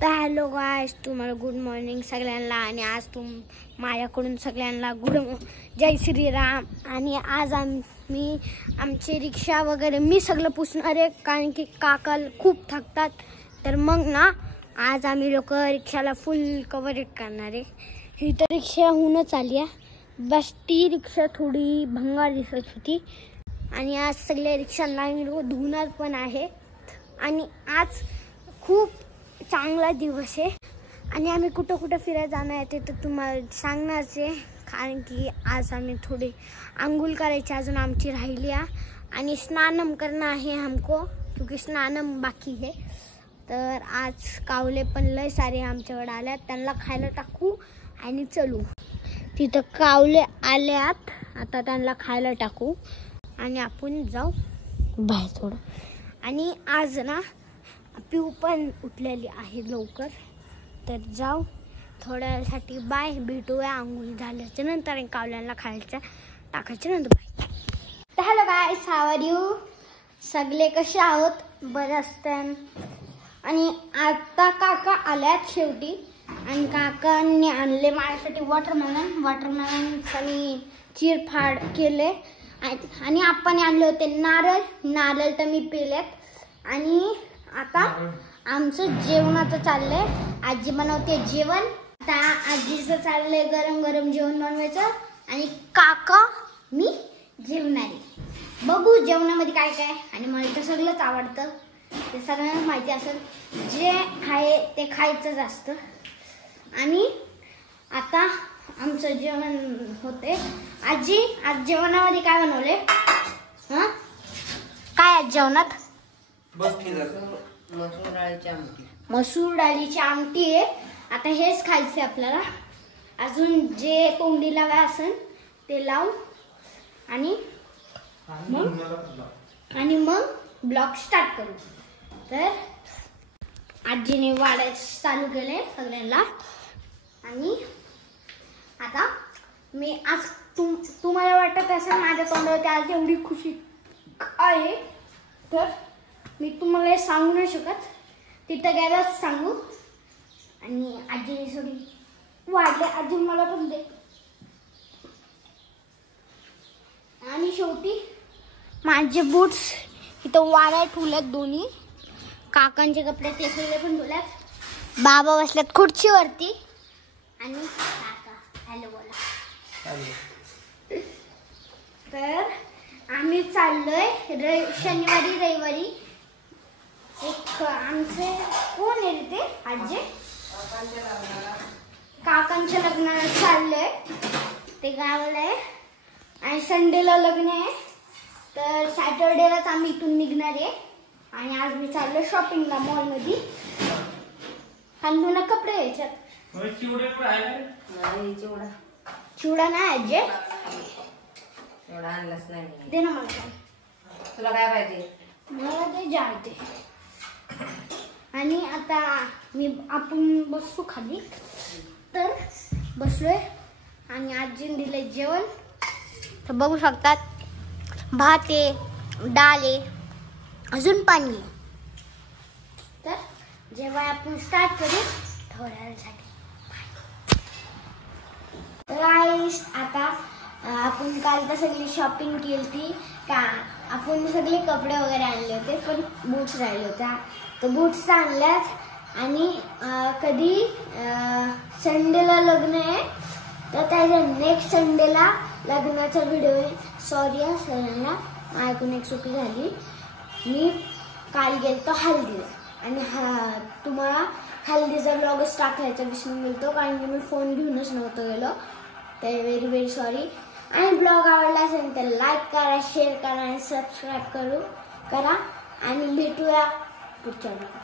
तर hello guys, तुम्हाला good morning सगळ्यांना. आणि आज माझ्याकडून सगळ्यांना जय श्रीराम. आणि आज आमची रिक्षा वगैरे मी सगळं पुसणार आहे, कारण की काका खूप थकतात. तर मग ना आज आम्ही लोक रिक्षाला फुल कव्हर करणार आहे. ही तर रिक्षा होऊनच आली आहे, बस ती रिक्षा थोडी भंगार दिसत होती. आणि आज सगळ्या रिक्षांना आम्ही लोक धुणार पण आहे. आणि आज खूप चांगला दिवस आहे आणि आम्ही कुठं फिरायला जाणार आहे ते तर तुम्हाला सांगणारच आहे. कारण की आज आम्ही थोडी आंघोळ करायची अजून आमची राहिली आहे आणि स्नानम करणं आहे हमको, क्योंकि स्नानम बाकी है. तर आज कावले पण लय सारे आमच्याकडे आल्यात, त्यांना खायला टाकू आणि चलू. तिथं कावले आल्यात, आता त्यांना खायला टाकू आणि आपण जाऊ बाहेर थोडं. आणि आज ना पिऊ पण उठलेली आहे लवकर, तर जाऊ थोड्या वेळासाठी. बाय, भेटूया आंघोळ झाल्याच्या नंतर आणि कावल्यांना खायच्या टाकायच्या नंतर. बाय. तर hello guys, how are you? सगळे कसे आहोत? बरं असतं. आणि आता काका आल्यात शेवटी, आणि काकांनी आणले माझ्यासाठी वॉटरमेलन आणि चिरफाड केले. आणि आपण आणले होते नारळ तर मी पेलेत. आणि आता आमचं जेवणाचं चाललंय, आजी बनवते जेवण. आता आजीचं चाललंय गरम गरम जेवण बनवायचं आणि काका मी जेवणारी. बघू जेवणामध्ये काय काय. आणि मला तर सगळंच आवडतं, ते सगळ्यांना माहिती असेल. जे आहे ते खायचं असतं. आणि आता आमचं जेवण होते. आजी, आज जेवणामध्ये काय बनवले? काय आज जेवणात? मसूर डाळीची आमटी आहे. आता हेच खायचं आपल्याला. अजून जे तोंडीला काय असेल ते लावू आणि मग ब्लॉग स्टार्ट करू. तर आजीने वाढायचं चालू केले सगळ्यांना. आणि आता मी आज तुम्हाला वाटत असेल माझ्या तोंडावरती आज एवढी खुशी आहे, तर मी तुम्हाला सांगू नाही शकत. तिथं गेल्याच सांगू. आणि आजी सगळी वाढले, आजी मला पण दे. आणि शेवटी माझे बूट्स इथं वाऱ्या ठेवल्यात दोन्ही. काकांचे कपडे ते सगळे पण ठेवल्यात. बाबा बसल्यात खुर्चीवरती. आणि काका हॅलो बोला. तर आम्ही चाललोय शनिवारी रविवारी. एक आमचे कोण आहे ते आजी काकांच्या लग्नाला चाललंय, ते गावाला आहे. आणि संडेला लग्न आहे, तर सॅटर्डेलाच आम्ही इथून निघणार आहे. आणि आज मी चाललोय शॉपिंगला मॉलमध्ये. हंडूना कपडे घ्यायच्यात. चिवडा नाही आजी, एवढा आणलाच नाही. दे ना मला. तुला काय पाहिजे? मला ते जायते. आणि आता आपण बसू खाली. तर बसलोय आणि आजीने दिले जेवण. तर बघू शकतात, भात आहे, डाळ आहे, अजून पाणी आहे. तर जेव्हा आपण स्टार्ट करू थोड्या वेळासाठी. गाईस, आता आपण काल तर सगळी शॉपिंग केली का. आपण सगळे कपडे वगैरे आणले होते, पण बूट्स राहिले होते. तर बूट्स आणल्यात. आणि कधी संडेला लग्न आहे, तर त्याच्या नेक्स्ट संडेला लग्नाचा व्हिडिओ आहे. सॉरी आहे सगळ्यांना, माझ्याकडून एक चुकी झाली. मी काल गेलतो हल्दीला, आणि तुम्हाला हल्दीचा ब्लॉगच टाकायचा विसरून गेलतो, कारण की मी फोन घेऊनच नव्हतो गेलो. तर व्हेरी सॉरी. आणि ब्लॉग आवडला असेल तर लाईक करा, शेअर करा आणि सबस्क्राईब करा. आणि भेटूया पुढच्या ब्लॉग.